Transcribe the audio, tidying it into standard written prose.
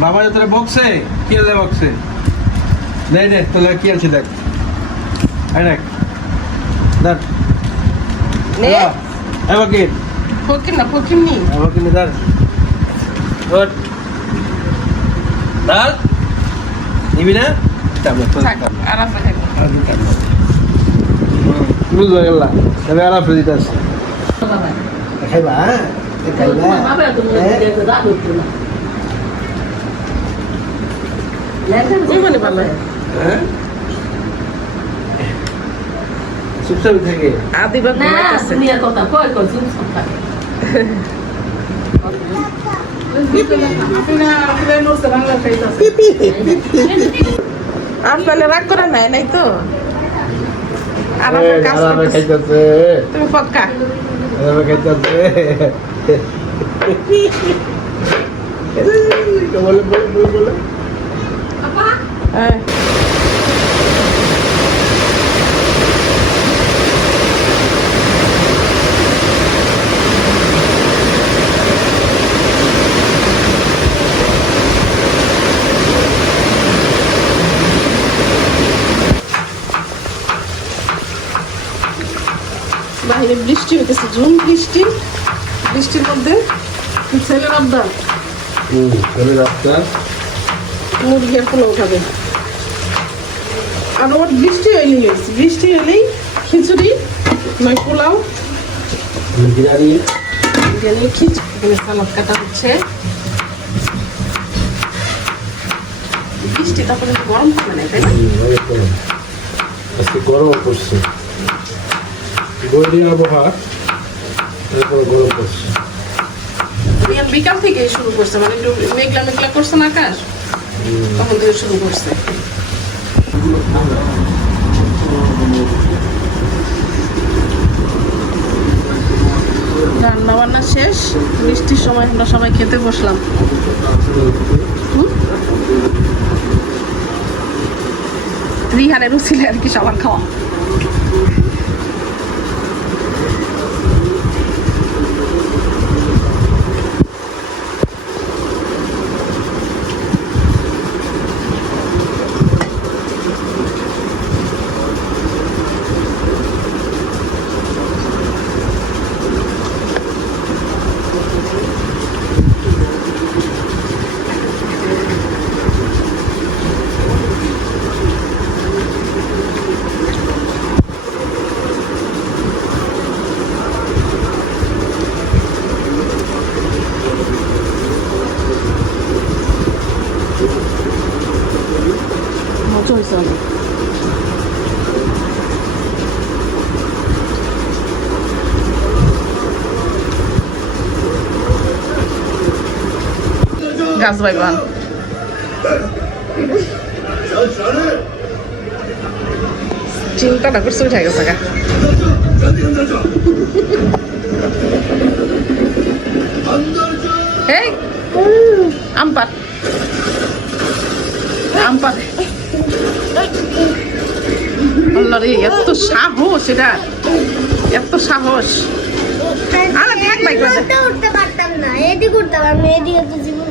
বাবা তোরা বকছে কি হলে বকছে নেই রে তোরা কি আছে দেখ দেখ দেখ নে এবার কি ফকির না ফকির নি এবার কি দাঁড় ওট দাঁড় নিবি না থাক আরাম করে বুঝতে গেলা তবে আর আপনি দিতে আসছে খাইবা খাইবা মানে ভালো হ্যাঁ চুপচাপ থেকে আদিবা ঘুমাইতেছে নিয়ে কথা কই কই চুপ থাকে আপনারা রাগ করে নাই নাই তো তুমি পক্কা হ্যাঁ বাইরে বৃষ্টি হইতেছে ঝুম বৃষ্টি বৃষ্টির মধ্যে ছেলের আবদার মুরগি আর পোলাও খাবে আর ওর বৃষ্টি হইলেই খিচুড়ি নয় পোলাও খিচুড়ি সালাদ কাটা হচ্ছে বৃষ্টি তারপরে গরম হবে না তাই না আজকে গরম পড়ছে আবহাওয়া তারপরে গরম পড়ছে বিকাল থেকে শুরু করছে মানে একটু মেঘলা মেঘলা করছে না আকাশ তখন থেকে শুরু করছে রান্না বান্না শেষ বৃষ্টির সময় আমরা সবাই খেতে বসলাম রিহানের উচিলে আর কি সবার খাওয়া মজা হয়েছে অনেক গাছ বাইবান চিন্তাটা করছে উঠে গেছে গা এই আমপাত আমপাত আল্লাহ রে এত সাহস এটা এত সাহস আরে থাক বাইক উঠতে পারতাম না এদিকে করতাম আমি এদিকে তো জীবন